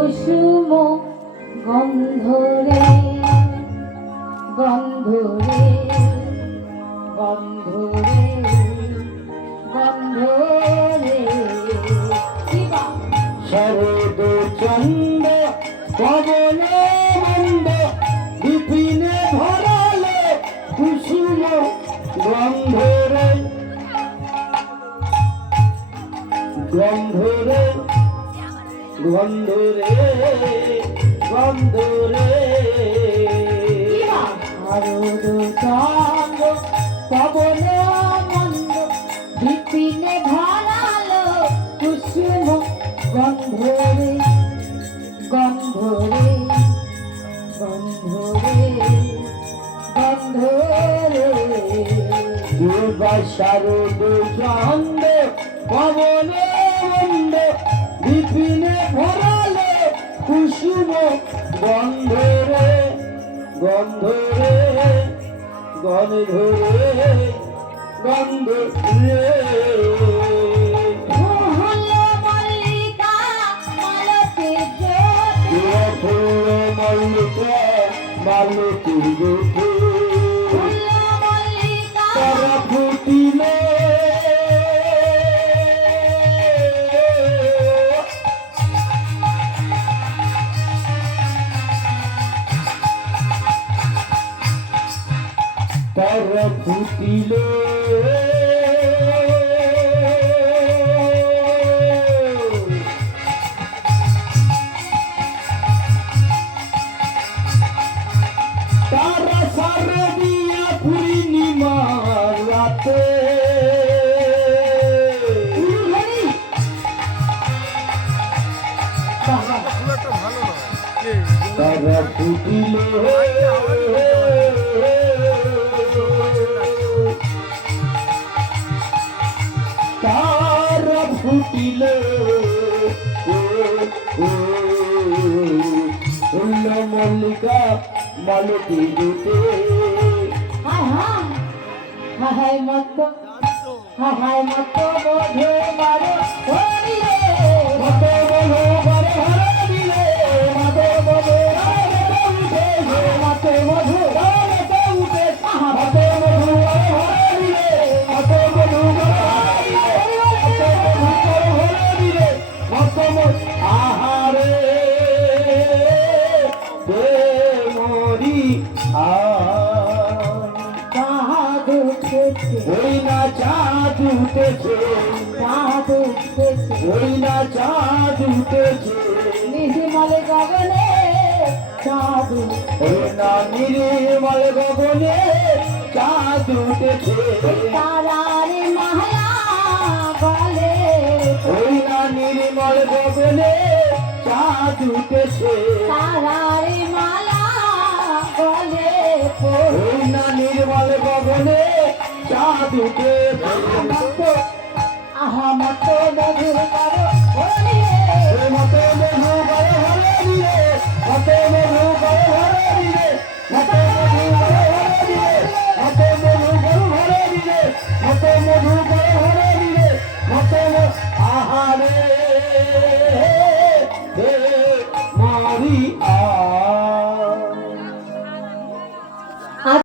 কুসুম গন্ধরে গন্ধরে গন্ধরে গন্ধরে শরদ চন্দ পবন মন্দ বিপিনে ধরালে কুসুম গন্ধরে গন্ধরে গন্ধরে গন্ধরে শারদ চন্দ্র পবন মন্দ বিপিনে ধরালো কুসুম গন্ধরে গন্ধরে গন্ধরে গন্ধরে শারদ চন্দ পবন মন্দ বিপিনে ভরালে কুসুম গন্ধরে গন্ধরে গন্ধরে গন্ধরে মালতী জ্যোতি তারা ফুটিলে তারা ফুটিলে তারা সারে দিয়া পূর্ণিমার রাতে তারা ফুটিল তারা ফুটিল মল্লিকা মালতী জুটে হায় মত হায় মত বোধে মারো হরি রে মত বলো বারে হরি রে মত বলো বারে উঠে রে মত মধু বারে উঠে মত মধু বারে হরি রে মত মধু বারে হরি রে মত মধু আহারে মরি ওই না চাঁদ উঠেছে ওই না চাঁদ উঠেছে নির্মল গগনে চাঁদ ওই না নির্মল গগনে চাঁদ উঠেছে তারার মালা গলে ওই না নির্মল গগনে চাঁদ উঠেছে তারার মালা গলে ওই না নির্মল গগনে চাঁদ উঠেছে আহা মত মধুর করো হরি রে মত মধু করে হরি রে মত মধু করে